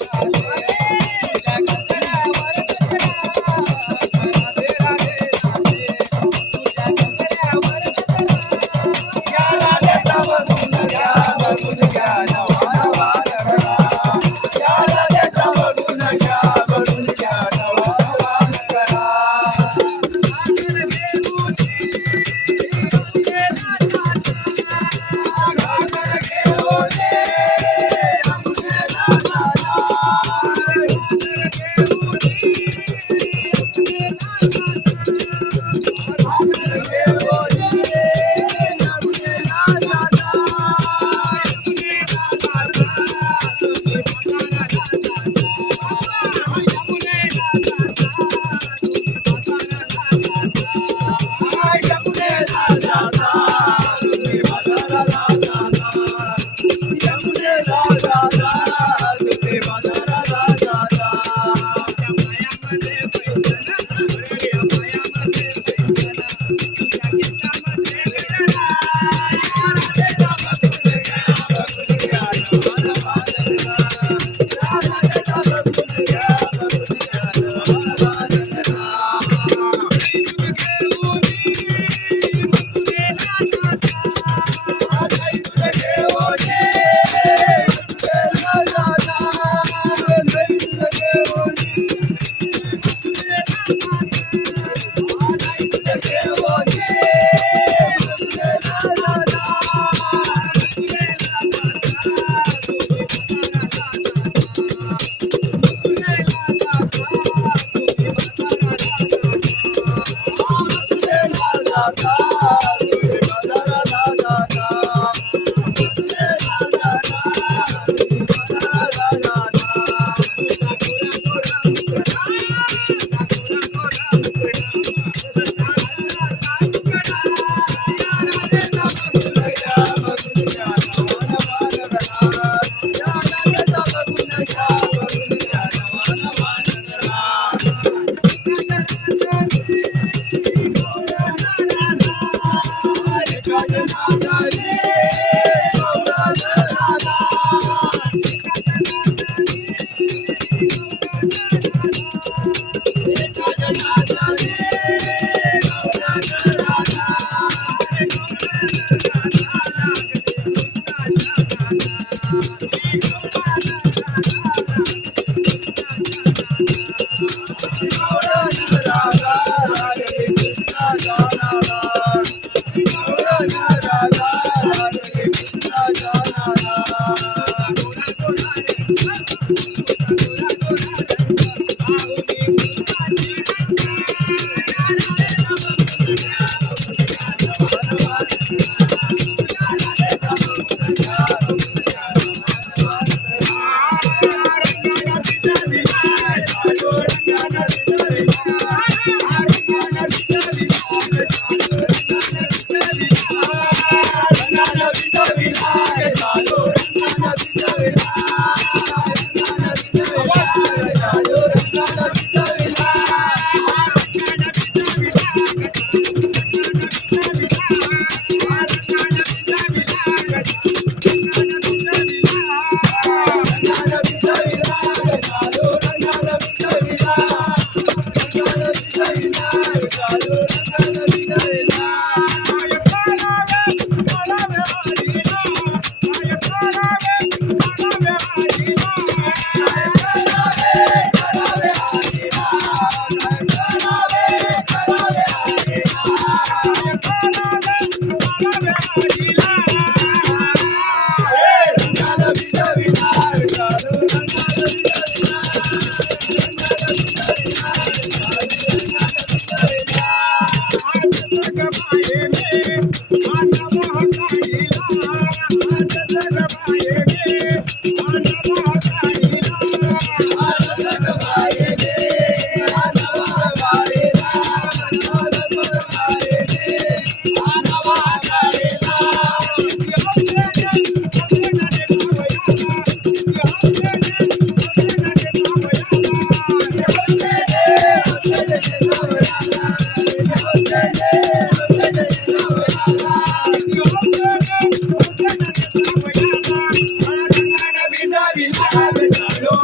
What?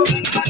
Thank.